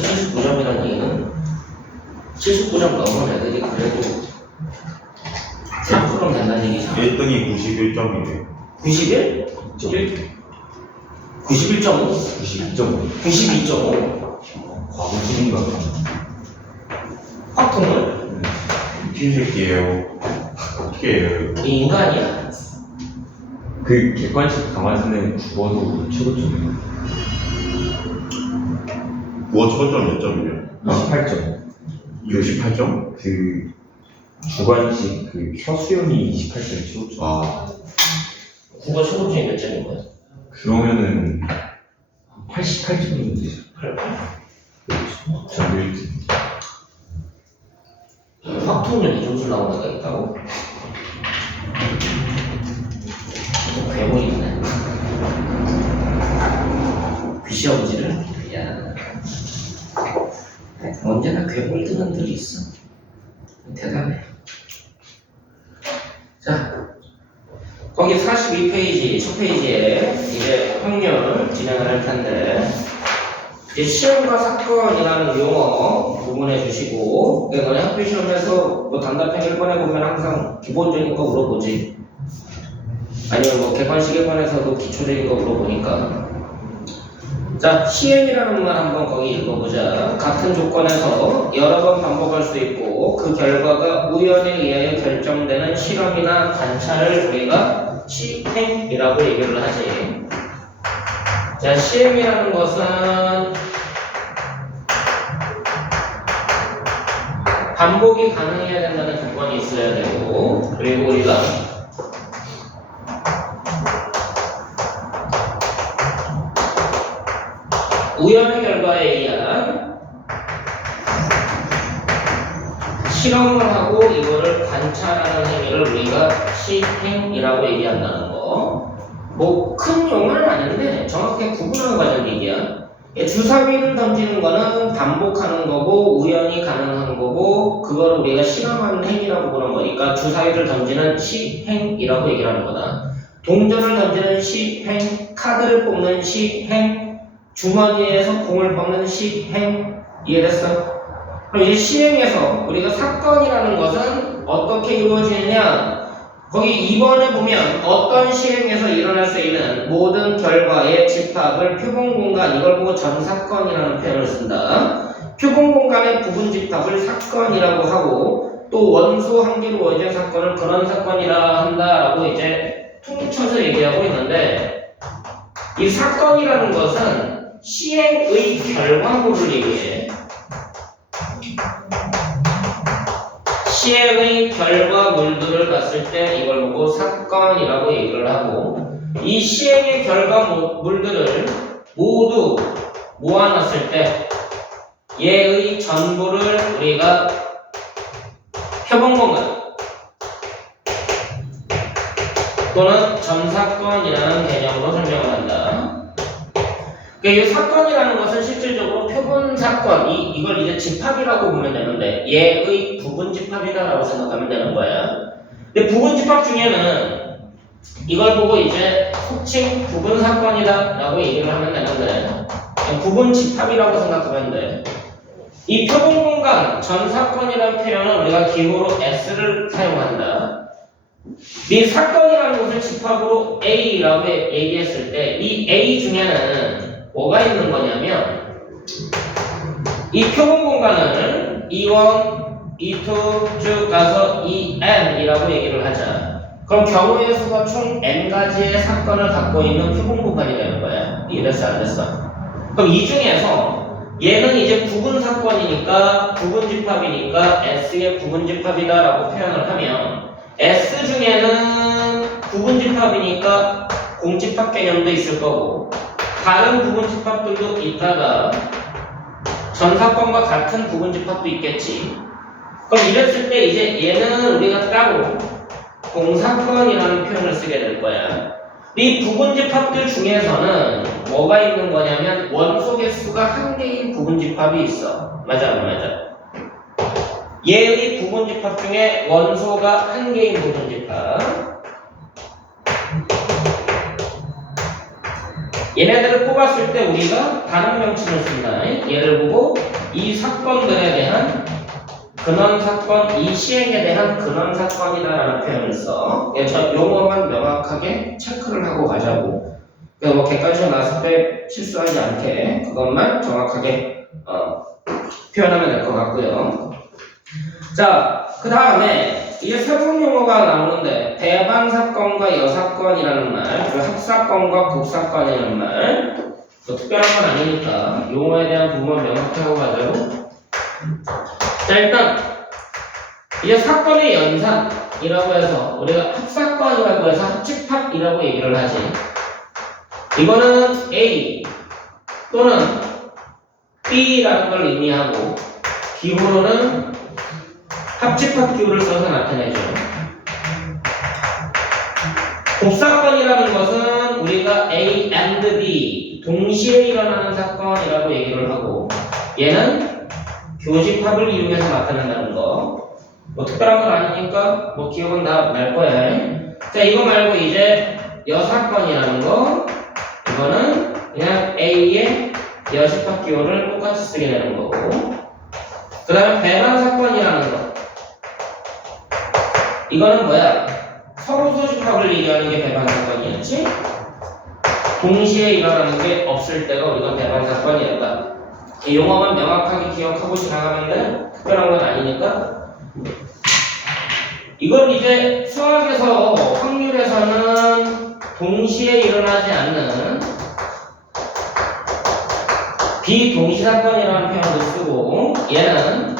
사실 79점이라는 얘기는 79점 넘은 애들이 그래도 3% 된다는 얘기잖아. 1등이 91점이래요. 91? 91.5? 92.5. 92.5? 과부진인가 봐. 확통을? 미친 새끼예요. 어떻게 해요? 인간이야. 그 객관식 가만히는 죽어도 최고점이에요. 뭐 초점 몇 점이요? 28점. 68점? 그 주관식 그 켜수염이 28점 최고점. 아, 국어 최고점이 몇 점인 거야? 그러면은 88점인데. 88? 전일 확통률 이 점수 나온 애가 있다고? 좀 괴물이네. 귀시아버지를? 야, 언제나 괴물 드는 들이 있어. 대단해. 자, 거기 42페이지, 첫 페이지에 이제 확률 진행을 할 텐데, 이제 시험과 사건이라는 용어 구분해 주시고, 너네 학교 시험에서 뭐 단답형을 꺼내보면 항상 기본적인 거 물어보지. 아니면 뭐 객관식에 관해서도 기초적인 거 물어보니까. 자, 시행이라는 말 한번 거기 읽어보자. 같은 조건에서 여러 번 반복할 수 있고 그 결과가 우연에 의하여 결정되는 실험이나 관찰을 우리가 시행이라고 얘기를 하지. 자, 시행이라는 것은 반복이 가능해야 된다는 조건이 있어야 되고, 그리고 우리가 우연의 결과에 의한 실험을 하고 이거를 관찰하는 행위를 우리가 시행이라고 얘기한다는 거. 뭐 큰 용어는 아닌데 정확하게 구분하는 과정 얘기야. 주사위를 던지는 거는 반복하는 거고 우연히 가능한 거고 그걸 우리가 실험하는 행위라고 보는 거니까 주사위를 던지는 시행이라고 얘기를 하는 거다. 동전을 던지는 시행, 카드를 뽑는 시행, 주머니에서 공을 뽑는 시행. 이해됐어? 그럼 이제 시행에서 우리가 사건이라는 것은 어떻게 이루어지느냐? 거기 2번에 보면 어떤 시행에서 일어날 수 있는 모든 결과의 집합을 표본공간, 이걸 보고 전사건이라는 표현을 쓴다. 표본공간의 부분 집합을 사건이라고 하고 또 원소 한계로 이루어진 사건을 그런 사건이라 한다라고 이제 퉁쳐서 얘기하고 있는데, 이 사건이라는 것은 시행의 결과물을 얘기해. 시행의 결과물들을 봤을 때 이걸 보고 사건이라고 얘기를 하고, 이 시행의 결과물들을 모두 모아놨을 때 얘의 전부를 우리가 표본공간 또는 전사건이라는 개념으로 설명을 한다. 이 사건이라는 것은 실질적으로 표본 사건, 이걸 이제 집합이라고 보면 되는데 얘의 부분 집합이다라고 생각하면 되는 거야. 근데 부분 집합 중에는 이걸 보고 이제 속칭 부분 사건이다라고 얘기를 하면 되는데 부분 집합이라고 생각하면 돼. 이 표본 공간 전사건이라는 표현은 우리가 기호로 S를 사용한다. 이 사건이라는 것을 집합으로 A라고 얘기했을 때 이 A 중에는 뭐가 있는 거냐면 이 표본 공간을 E1, E2 쭉 가서 EN이라고 얘기를 하자. 그럼 경우의 수가 총 N가지의 사건을 갖고 있는 표본 공간이 되는 거야. 이해됐어 안 됐어? 그럼 이 중에서 얘는 이제 부분 사건이니까 부분 집합이니까 S의 부분 집합이다 라고 표현을 하면 S 중에는 부분 집합이니까 공집합 개념도 있을 거고 다른 부분 집합들도 있다가 전사건과 같은 부분 집합도 있겠지. 그럼 이랬을 때 이제 얘는 우리가 따로 공사건이라는 표현을 쓰게 될 거야. 이 부분 집합들 중에서는 뭐가 있는 거냐면 원소 개수가 한 개인 부분 집합이 있어. 맞아 안 맞아? 얘의 부분 집합 중에 원소가 한 개인 부분 집합. 얘네들 얘네들을 뽑았을 때 우리가 다른 명칭을 쓴다. 얘를 보고 이 사건들에 대한 근원 사건, 이 시행에 대한 근원 사건이다라는 표현을 써. 저 용어만 명확하게 체크를 하고 가자고. 그러니까 뭐 객관식으로 나왔을 때 실수하지 않게 그것만 정확하게 표현하면 될 것 같고요. 자, 그 다음에 이제 새로운 용어가 나오는데 배반 사건과 여사건이라는 말, 그리고 합사건과 국사건이라는 말. 뭐 특별한 건 아니니까 용어에 대한 부분을 명확히 하고 가자고. 자, 일단 이제 사건의 연산이라고 해서 우리가 합사건이라고 해서 합집합이라고 얘기를 하지. 이거는 A 또는 B라는 걸 의미하고 기호로는 합집합 기호를 써서 나타내죠. 곱사건이라는 것은 우리가 A and B 동시에 일어나는 사건이라고 얘기를 하고 얘는 교집합을 이용해서 나타낸다는 거. 뭐 특별한 건 아니니까 뭐 기억은 다 날 거야. 자, 이거 말고 이제 여사건이라는 거, 이거는 그냥 A의 여집합 기호를 똑같이 쓰게 되는 거고. 그 다음에 배반 사건이라는 거, 이거는 뭐야? 서로 소집합을 얘기하는 게 배반 사건이었지? 동시에 일어나는 게 없을 때가 우리가 배반 사건이었다. 이 용어만 명확하게 기억하고 지나가면 돼. 특별한 건 아니니까. 이걸 이제 수학에서 확률에서는 동시에 일어나지 않는 비동시 사건이라는 표현도 쓰고 얘는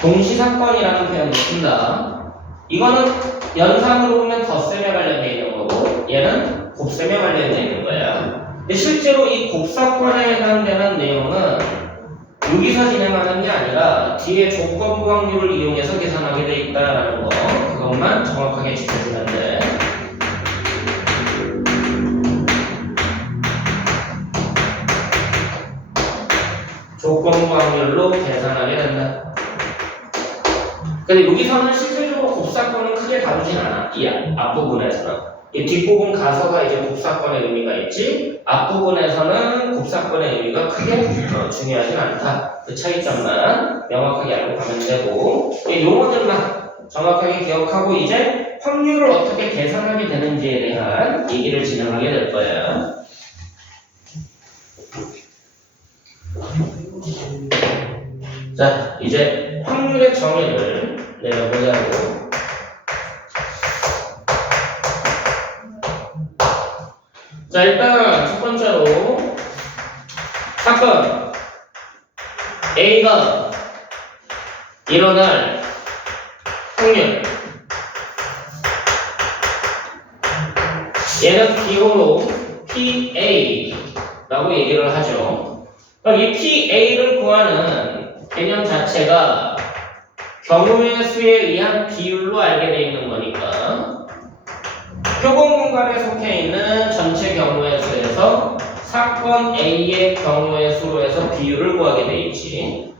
동시 사건이라는 표현도 쓴다. 이거는 연산으로 보면 덧셈에 관련되어 있는 거고 얘는 곱셈에 관련되어 있는 거야. 근데 실제로 이 곱사건에 해당되는 내용은 여기서 진행하는 게 아니라 뒤에 조건부 확률을 이용해서 계산하게 돼 있다라는 거, 그것만 정확하게 지켜주면 돼. 조건부 확률로 계산하게 된다. 근데 여기서는 실질적으로 곱사건은 크게 다루진 않아. 이 앞부분에서는. 이 뒷부분 가서가 이제 곱사건의 의미가 있지, 앞부분에서는 곱사건의 의미가 크게 중요하진 않다. 그 차이점만 명확하게 알고 가면 되고, 이 용어들만 정확하게 기억하고 이제 확률을 어떻게 계산하게 되는지에 대한 얘기를 진행하게 될 거예요. 자, 이제 확률의 정의를 내려보자고. 자, 일단 첫 번째로 사건 A가 일어날 확률, 얘는 기호로 PA라고 얘기를 하죠. 그럼 이 PA를 구하는 개념 자체가 경우의 수에 의한 비율로 알게 되어 있는 거니까 표본 공간에 속해 있는 전체 경우의 수에서 사건 A의 경우의 수로 해서 비율을 구하게 돼 있지.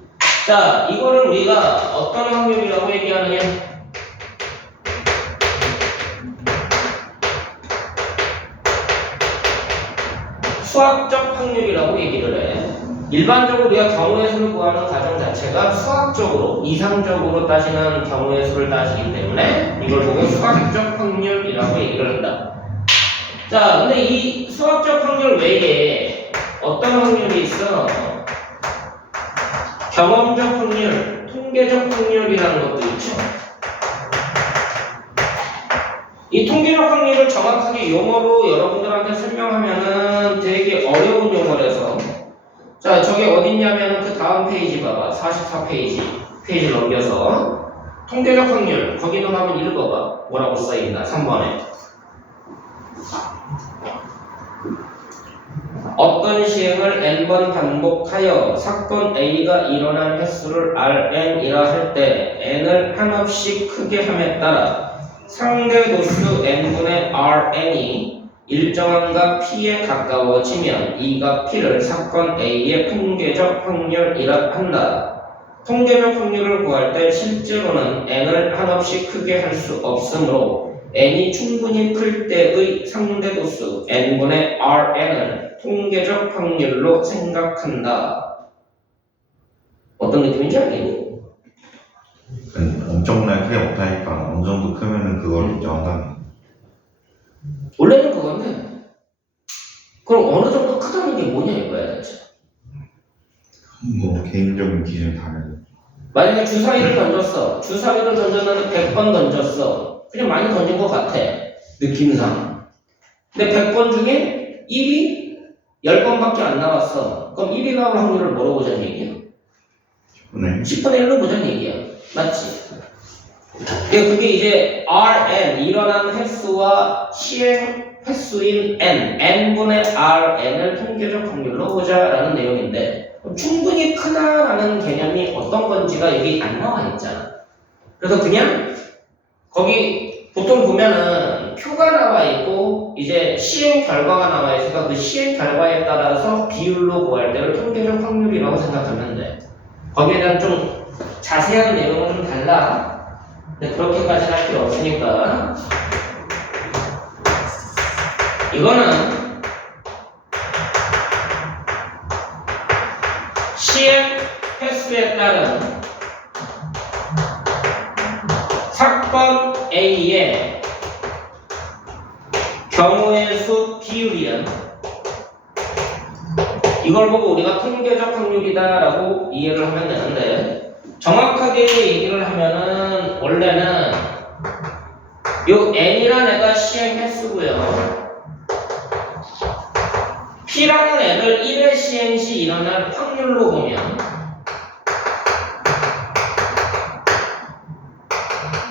자, 이거를 우리가 어떤 확률이라고 얘기하느냐? 수학적 확률이라고 얘기를 해. 일반적으로 우리가 경우의 수를 구하는 과정 자체가 수학적으로, 이상적으로 따지는 경우의 수를 따지기 때문에 이걸 보고 수학적 확률이라고 얘기를 한다. 자, 근데 이 수학적 확률 외에 어떤 확률이 있어? 경험적 확률, 통계적 확률이라는 것도 있죠. 이 통계적 확률을 정확하게 용어로 여러분들한테 설명하면은 되게 어려운 용어라서, 자, 저게 어딨냐면 그 다음 페이지 봐봐. 44페이지. 페이지 넘겨서. 통계적 확률. 거기도 한번 읽어봐. 뭐라고 써있나? 3번에. 어떤 시행을 n번 반복하여 사건 A가 일어난 횟수를 Rn이라 할 때 n을 한없이 크게 함에 따라 상대 도수 n분의 Rn이 일정한 값 P에 가까워지면 이 값 P를 사건 A의 통계적 확률이라 한다. 통계적 확률을 구할 때 실제로는 n을 한없이 크게 할 수 없으므로 n이 충분히 클 때의 상대도수 n분의 Rn을 통계적 확률로 생각한다. 어떤 느낌인지 알겠니? 엄청나게 크게 못하니까 어느 정도 크면은 그걸 인정한다. 원래는 그건데 그럼 어느 정도 크다는 게 뭐냐 이거야 대체. 뭐 개인적인 기준 다른. 만약에 주사위를 던졌어. 주사위를 던졌는데 100번 던졌어. 그냥 많이 던진 것 같아. 느낌상. 근데 100번 중에 1이 10번밖에 안 나왔어. 그럼 1이 나올 확률을 뭐로 보자는 얘기야? 네. 10분의 1로 보자는 얘기야. 맞지? 그게 이제 Rn, 일어난 횟수와 시행 횟수인 n, n분의 Rn을 통계적 확률로 보자라는 내용인데 충분히 크다라는 개념이 어떤 건지가 여기 안 나와 있잖아. 그래서 그냥 거기 보통 보면은 표가 나와 있고 이제 시행 결과가 나와 있으니까 그 시행 결과에 따라서 비율로 구할 때를 통계적 확률이라고 생각하면 돼. 거기에 대한 좀 자세한 내용은 좀 달라. 근데 그렇게까지는 할 필요 없으니까 이거는 시행 횟수에 따른 사건 A의 경우의 수 비율이야. 이걸 보고 우리가 통계적 확률이다라고 이해를 하면 되는데 정확하게 얘기를 하면은 원래는 요 n이라는 애가 시행 횟수고요. p라는 애를 1회 시행 시 일어날 확률로 보면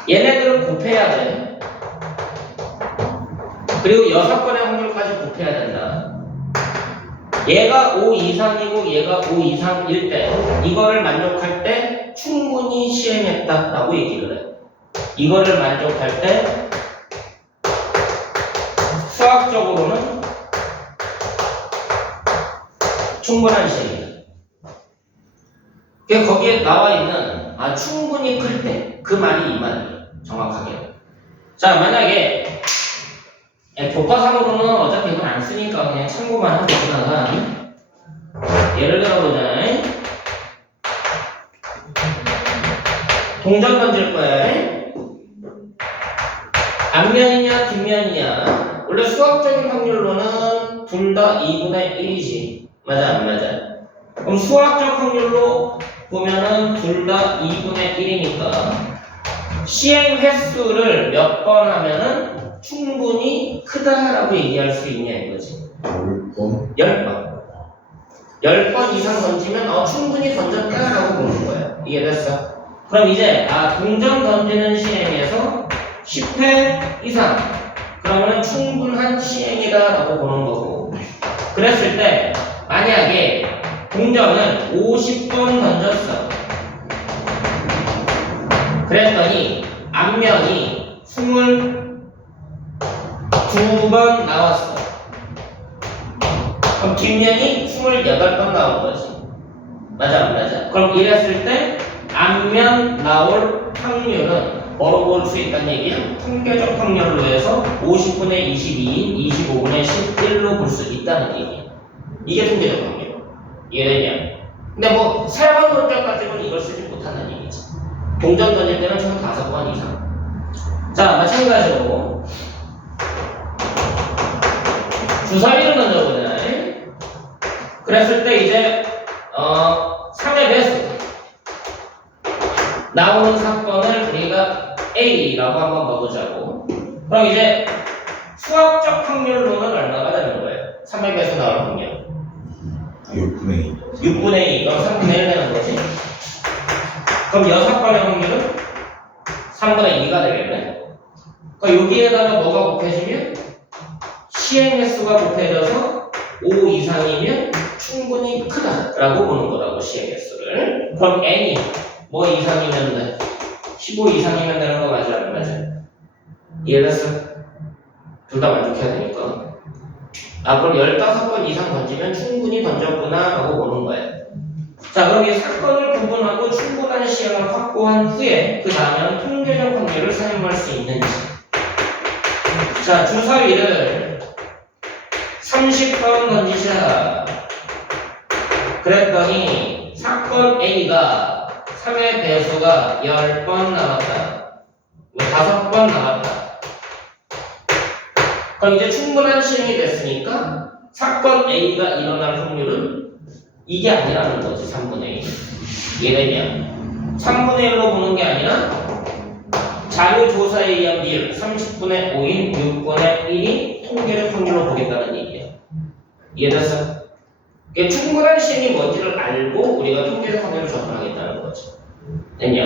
얘네들을 곱해야 돼. 그리고 6번의 확률까지 곱해야 된다. 얘가 5 이상이고 얘가 5 이상일 때 이거를 만족할 때 충분히 시행했다라고 얘기를 해. 이거를 만족할 때 수학적으로는 충분한 시행이다. 그러니까 거기에 나와 있는 충분히 클 때 그 말이 이 말이에요. 정확하게. 자, 만약에 교과상으로는 어차피 이건 안 쓰니까 그냥 참고만 하고 있다가 예를 들어보자. 동전 던질 거야. 앞면이냐 뒷면이냐. 원래 수학적인 확률로는 둘 다 2분의 1이지. 맞아 안 맞아? 그럼 수학적 확률로 보면은 둘 다 2분의 1이니까 시행 횟수를 몇 번 하면은 충분히 크다라고 얘기할 수 있냐 이거지. 10번. 10번 이상 던지면 충분히 던졌다라고 보는 거예요. 이해됐어? 그럼 이제 동전 던지는 시행에서 10회 이상 그러면 충분한 시행이다라고 보는 거고 그랬을 때 만약에 동전을 50번 던졌어. 그랬더니 앞면이 22번 나왔어. 그럼 뒷면이 28번 나온 거지. 맞아 안 맞아? 그럼 이랬을 때 앞면 나올 확률은 뭐로 볼 수 있다는 얘기야? 통계적 확률로 해서 50분의 22인 25분의 11로 볼 수 있다는 얘기야. 이게 통계적 확률. 이해되냐? 근데 뭐 3번 던져가지고는 이걸 쓰지 못한다는 얘기지. 동전 던질 때는 총 5번 이상. 자, 마찬가지로 주사위를 던져보자. 그랬을 때 이제 3의 배수 나오는 사건을 우리가 A라고 한번 넣어보자고. 그럼 이제 수학적 확률로는 얼마가 되는 거예요? 3의 배수 나올 확률 6분의 2. 6분의 2, 그럼 3분의 1 되는 거지? 그럼 6번의 확률은 3분의 2가 되겠네? 그러니까 여기에다가 뭐가 곱해지면 시행 횟수가 곱해져서 5 이상이면 충분히 크다라고 보는 거라고 시행 횟수를. 그럼 n이 뭐 이상이면 돼? 15 이상이면 되는 거 맞아 안 맞아? 이해됐어? 둘 다 만족해야 되니까. 그럼 15번 이상 던지면 충분히 던졌구나 라고 보는 거예요. 자, 그럼 이 사건을 구분하고 충분한 시행을 확보한 후에 그 다음에는 통계적 확률을 사용할 수 있는지. 자, 주사위를 30번 던지시라. 그랬더니 사건 A가 3의 배수가 10번 나왔다. 5번 나왔다. 그럼 이제 충분한 시행이 됐으니까 사건 A가 일어날 확률은 이게 아니라는 거지. 3분의 1. 이해되냐? 3분의 1로 보는 게 아니라 자료조사에 의한 비율 30분의 5인 6분의 1이 통계적 확률로 보겠다는 얘기야. 이해됐어? 그게 충분한 시행이 뭔지를 알고 우리가 통계적 확률을 접근하겠다는 거지. 됐냐?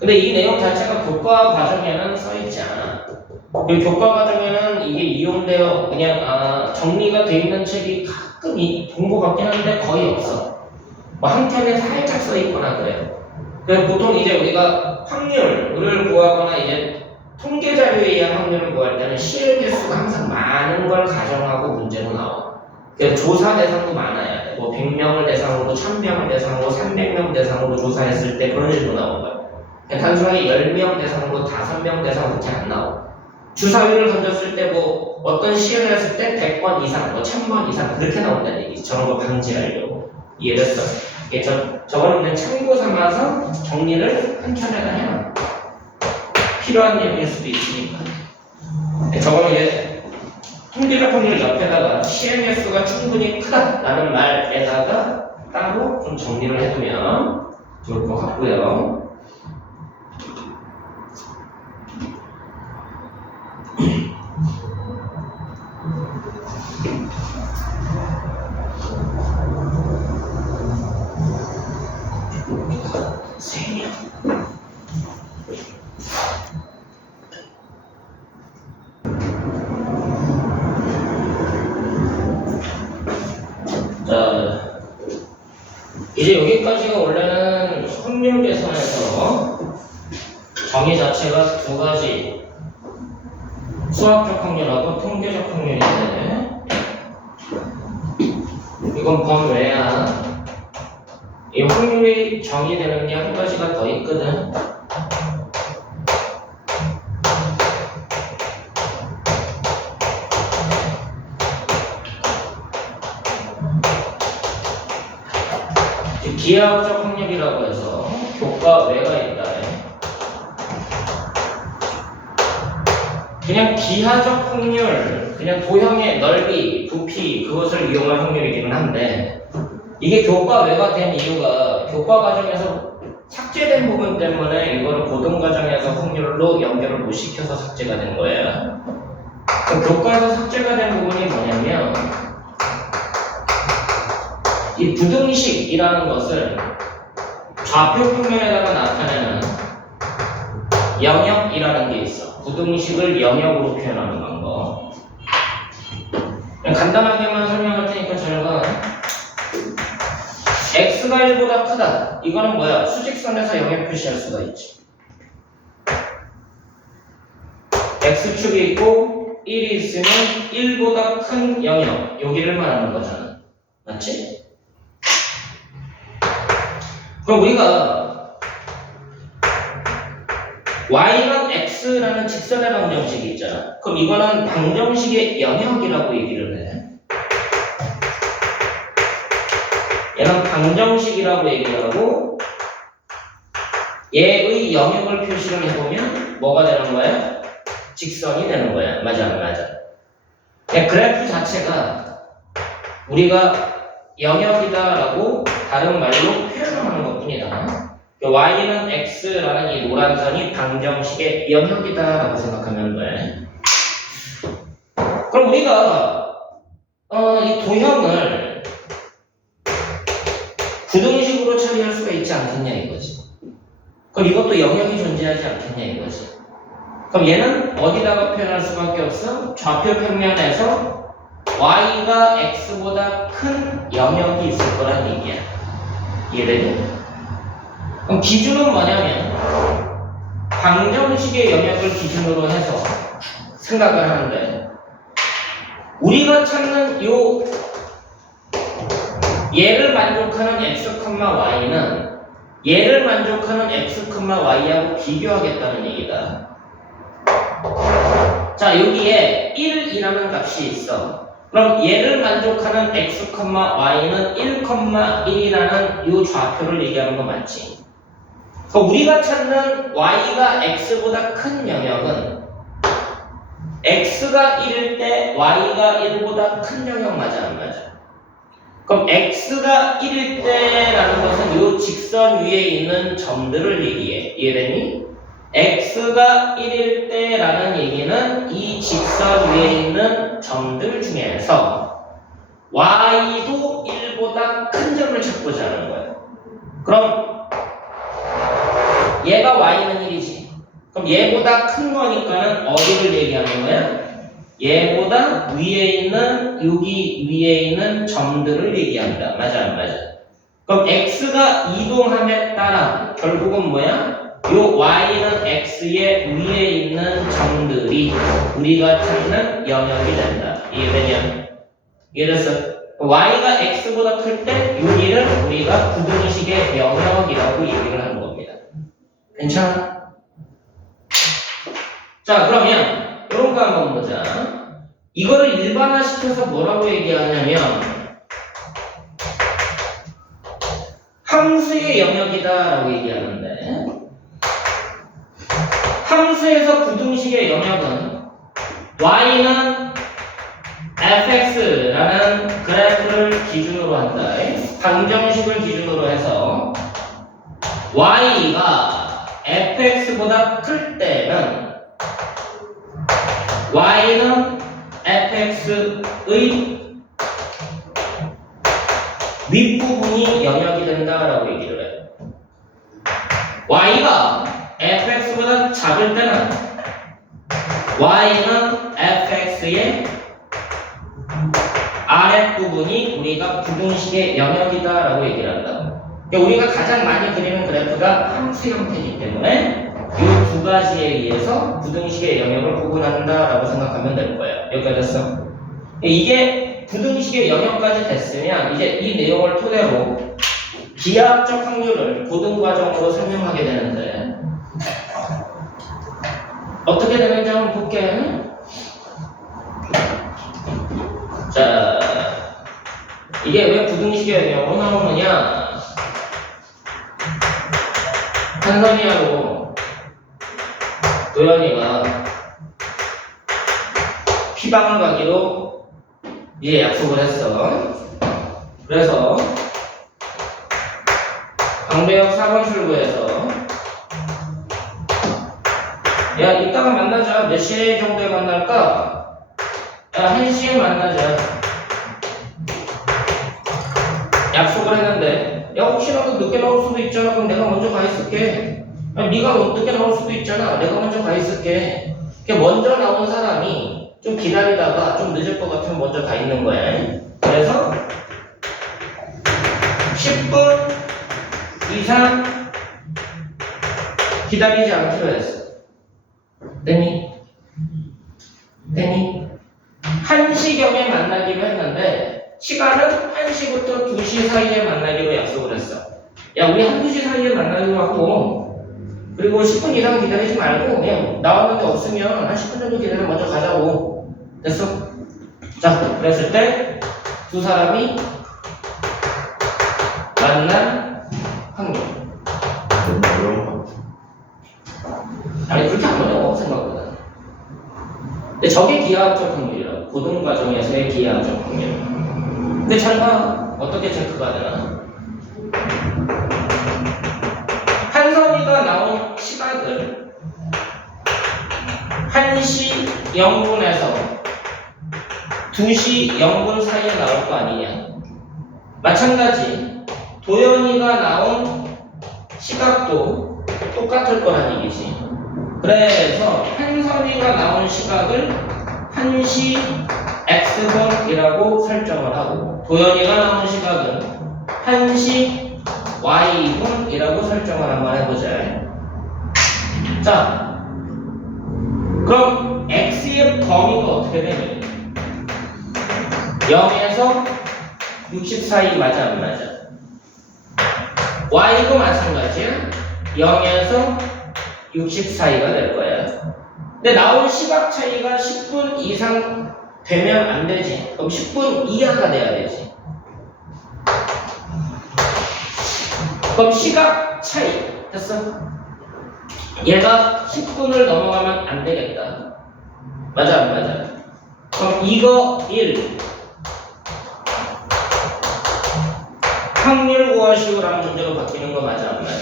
근데 이 내용 자체가 교과 과정에는 써있지 않아. 그리고 교과 과정에는 이게 이용되어 그냥 정리가 돼 있는 책이 가끔 본 것 같긴 한데 거의 없어. 뭐 한 편에 살짝 써있거나 그래요. 그래서 보통 이제 우리가 확률을 구하거나 이제 통계 자료에 의한 확률을 구할 때는 시행 개수가 항상 많은 걸 가정하고 문제로 나와. 그래서 조사 대상도 많아야 돼. 뭐 100명을 대상으로, 1000명을 대상으로, 300명 대상으로 조사했을 때 그런 식으로 나온 거야. 단순하게 10명 대상으로, 5명 대상으로 그렇게 안 나와. 주사위를 던졌을 때 뭐 어떤 시행을 했을 때 100번 이상, 뭐 1000번 이상 그렇게 나온다는 얘기지. 저런 거 방지하려고. 이해됐어? 저거는 그냥 참고 삼아서 정리를 한 켠에다 해놔. 필요한 내용일 수도 있으니까. 저거는 이제 통계적 확률 옆에다가 시행 횟수가 충분히 크다라는 말에다가 따로 좀 정리를 해두면 좋을 것 같고요. 자, 이제 여기까지가 원래는 확률 계산에서 정의 자체가 두 가지, 수학적 확률하고 통계적 확률인데 이건 범외야. 이 확률이 정의되는 게 한 가지가 더 있거든. 기하학적 확률이라고 해서 교과 외가 있다. 그냥 기하적 확률, 그냥 도형의 넓이, 부피, 그것을 이용한 확률이기는 한데 이게 교과 외가 된 이유가 교과 과정에서 삭제된 부분 때문에 이거를 고등 과정에서 확률로 연결을 못 시켜서 삭제가 된 거예요. 그럼 교과에서 삭제가 된 부분이 뭐냐면 이 부등식이라는 것을 좌표 평면에다가 나타내는 영역이라는 게 있어. 부등식을 영역으로 표현하는 방법. 그냥 간단하게만 설명할 테니까 잘 봐. x가 1보다 크다. 이거는 뭐야? 수직선에서 영역 표시할 수가 있지. x축이 있고 1이 있으면 1보다 큰 영역, 여기를 말하는 거잖아. 맞지? 그럼 우리가 y는 x라는 직선의 방정식이 있잖아. 그럼 이거는 방정식의 영역이라고 얘기를 해. 얘는 방정식이라고 얘기를 하고 얘의 영역을 표시를 해보면 뭐가 되는 거야? 직선이 되는 거야. 맞아, 맞아. 그래프 자체가 우리가 영역이다라고 다른 말로 표현하는 것뿐이다. y는 x라는 이 노란 선이 방정식의 영역이다라고 생각하면 돼. 그럼 우리가 이 도형을 부등식으로 처리할 수가 있지 않겠냐 이거지. 그럼 이것도 영역이 존재하지 않겠냐 이거지. 그럼 얘는 어디다가 표현할 수밖에 없어? 좌표 평면에서 y가 x보다 큰 영역이 있을 거란 얘기야. 이해되니? 그럼 기준은 뭐냐면 방정식의 영역을 기준으로 해서 생각을 하는데 우리가 찾는 요 얘를 만족하는 x, y는 얘를 만족하는 x, y하고 비교하겠다는 얘기다. 자, 여기에 1이라는 값이 있어. 그럼 얘를 만족하는 x, y는 1,1이라는 이 좌표를 얘기하는 거 맞지? 그럼 우리가 찾는 y가 x보다 큰 영역은 x가 1일 때 y가 1보다 큰 영역 맞아 안 맞아? 그럼 x가 1일 때라는 것은 이 직선 위에 있는 점들을 얘기해. 이해되니? x가 1일 때라는 얘기는 이 직선 위에 있는 점들 중에서 y도 1보다 큰 점을 찾고자 하는 거예요. 그럼 얘가 y는 1이지. 그럼 얘보다 큰 거니까는 어디를 얘기하는 거야? 얘보다 위에 있는 여기 위에 있는 점들을 얘기한다. 맞아 안 맞아? 그럼 x가 이동함에 따라 결국은 뭐야? 요 y는 x의 위에 있는 점들이 우리가 찾는 영역이 된다. 이해되냐? 이해됐어? y가 x보다 클 때 여기를 우리가 부등식의 영역이라고 얘기를 하는 겁니다. 괜찮아? 자, 그러면 이런 거 한번 보자. 이거를 일반화시켜서 뭐라고 얘기하냐면 함수의 영역이다라고 얘기하는데, 함수에서 부등식의 영역은 y는 fx라는 그래프를 기준으로 한다. 방정식을 기준으로 해서 y가 fx보다 클 때는 y는 fx의 윗부분이 영역이 된다라고 얘기를 해요. y가 fx보다 작을 때는 y는 fx의 아랫부분이 우리가 부등식의 영역이다라고 얘기를 한다. 그러니까 우리가 가장 많이 그리는 그래프가 함수 형태이기 때문에 이 두 가지에 의해서 부등식의 영역을 구분한다라고 생각하면 될 거예요. 여기까지 됐어? 이게 부등식의 영역까지 됐으면 이제 이 내용을 토대로 기하학적 확률을 고등과정으로 설명하게 되는데 어떻게 되는지 한번 볼게. 자, 이게 왜 부등식의 영역으로 나오느냐? 탄산이하고 도현이가 피방을 가기로 이제 약속을 했어. 그래서 방배역 4번 출구에서 야, 이따가 만나자. 몇 시 정도에 만날까? 야, 1시에 만나자. 약속을 했는데, 야, 혹시라도 늦게 나올 수도 있잖아. 그럼 내가 먼저 가 있을게. 야, 네가 늦게 나올 수도 있잖아. 내가 먼저 가 있을게. 먼저 나온 사람이 좀 기다리다가 좀 늦을 것 같으면 먼저 가 있는 거야. 그래서 10분 이상 기다리지 않기로 했어. 됐니? 1시경에 만나기로 했는데 시간은 1시부터 2시 사이에 만나기로 약속을 했어. 야, 우리 1-2시 사이에 만나기로 하고, 그리고 10분 이상 기다리지 말고 그냥 나왔는데 없으면 한 10분 정도 기다려 먼저 가자고. 됐어? 자, 그랬을 때 두 사람이 만날 확률. 너무 어려운 것 같아. 아니, 그렇게 안 어려워 생각보다. 근데 저게 기하학적 확률이라고. 고등과정에서의 기하학적 확률. 근데 잘 봐. 어떻게 체크가 되나? 한선이가 나온 시각을 1시 0분에서 2시 0분 사이에 나올 거 아니냐? 마찬가지 도연이가 나온 시각도 똑같을 거란 얘기지. 그래서 한선이가 나온 시각을 1시 x분이라고 설정을 하고 도연이가 나온 시각은 1시 y분이라고 설정을 한번 해보자. 자, 그럼 x의 범위가 어떻게 되니? 0에서 60 사이 맞아 안 맞아? y도 마찬가지야. 0에서 60 사이가 될 거야. 근데 나온 시각 차이가 10분 이상 되면 안 되지. 그럼 10분 이하가 돼야 되지. 그럼 시각 차이 됐어? 얘가 10분을 넘어가면 안 되겠다. 맞아 안 맞아? 그럼 이거 1 확률 구하시오라는 문제로 바뀌는 거 맞아 안 맞아?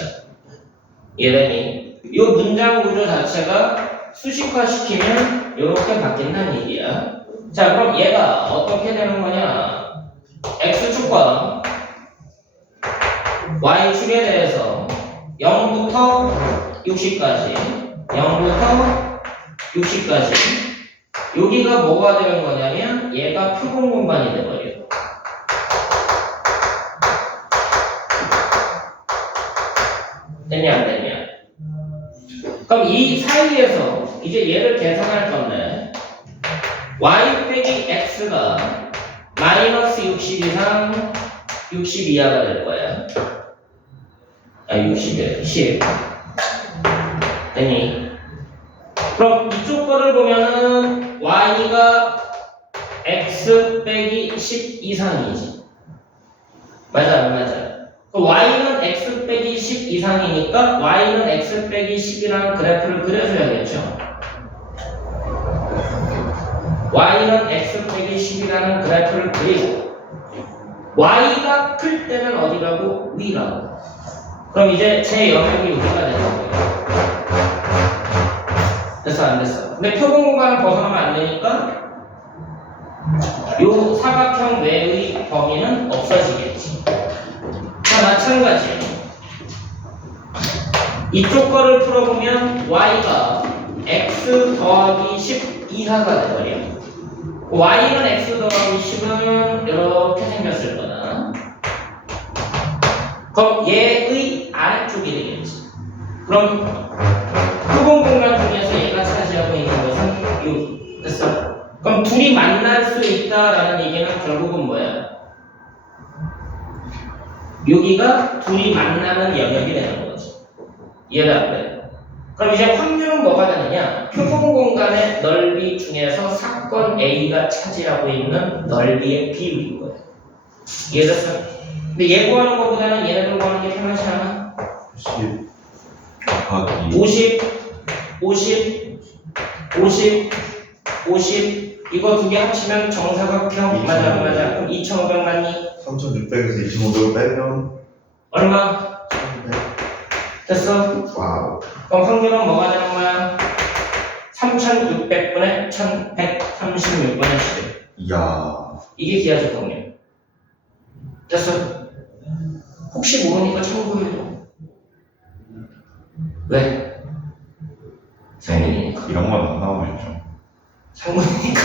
이해되니? 이 문장 구조 자체가 수식화 시키면 이렇게 바뀐다는 얘기야. 자 그럼 얘가 어떻게 되는 거냐? x축과 y축에 대해서 0부터 60까지 0부터 60까지 여기가 뭐가 되는 거냐면 얘가 표본 공간이 돼버려. 됐냐 안 됐냐? 그럼 이 사이에서 이제 얘를 계산할 건데 y 빼기 x가 마이너스 60 이상 60 이하가 될 거야. 아 60이야 10 됐니? 그럼 이쪽 거를 보면은 y가 x 빼기 10 이상이지. 맞아 안 맞아? y는 x 빼기 10 이상이니까 y는 x 빼기 10이라는 그래프를 그려줘야겠죠. y는 x 빼기 10이라는 그래프를 그리고 y가 클 때는 어디라고? 위라고. 그럼 이제 제 영역이 여기가 되는 거예요. 됐어 안 됐어? 근데 표본 공간을 벗어나면 안 되니까 요 사각형 외의 범위는 없어지겠지. 자, 마찬가지. 이쪽 거를 풀어보면 y가 x 더하기 10 이하가 돼버려. y는 x 더하기 10은 이렇게 생겼을 거다. 그럼 얘의 아래쪽이 되겠지. 그럼 표본 공간 중에서 얘가 차지하고 있는 것은 6. 됐어? 그럼 둘이 만날 수 있다라는 얘기는 결국은 뭐야? 여기가 둘이 만나는 영역이 되는 거지. 이해가 안 돼? 그럼 이제 확률은 뭐가 되느냐? 표본 공간의 넓이 중에서 사건 A가 차지하고 있는 넓이의 비율인 거야. 이해됐어? 근데 얘 구하는 것보다는 얘네들 구하는 게 편하지 않아? 10 곱하기 50, 50, 50, 50 이거 두 개 합치면 정사각형 맞아 안 맞아? 그럼 2,500만이 3,600에서 2,500을 빼면 얼마? 1,100. 됐어? 와우. 그럼 확률은 뭐가 되는 거야? 3,600분의 1,136분의 10 이야. 이게 기하적 확률. 됐어? 혹시 모르니까 참고해줘. 왜? 상문이니까. 이런 건 안 나오면 좀. 상문이니까.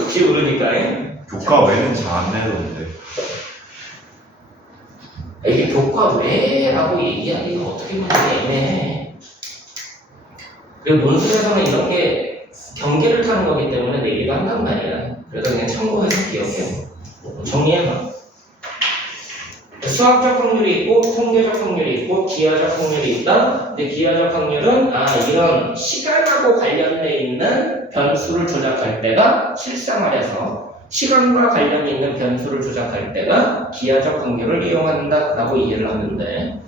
혹시 모르니까. 교과 외는 잘 안 내던데. 이게 교과 외라고 얘기하기가 어떻게 보면 애매해. 그리고 논술에서는 이런 게 경계를 타는 거기 때문에 내기도 한단 말이야. 그래서 그냥 참고해서 기억해. 정리해봐. 수학적 확률이 있고 통계적 확률이 있고 기하적 확률이 있다. 근데 기하적 확률은 이런 시간하고 관련돼 있는 변수를 조작할 때가 실생활에서 시간과 관련이 있는 변수를 조작할 때가 기하적 확률을 이용한다라고 이해를 하는데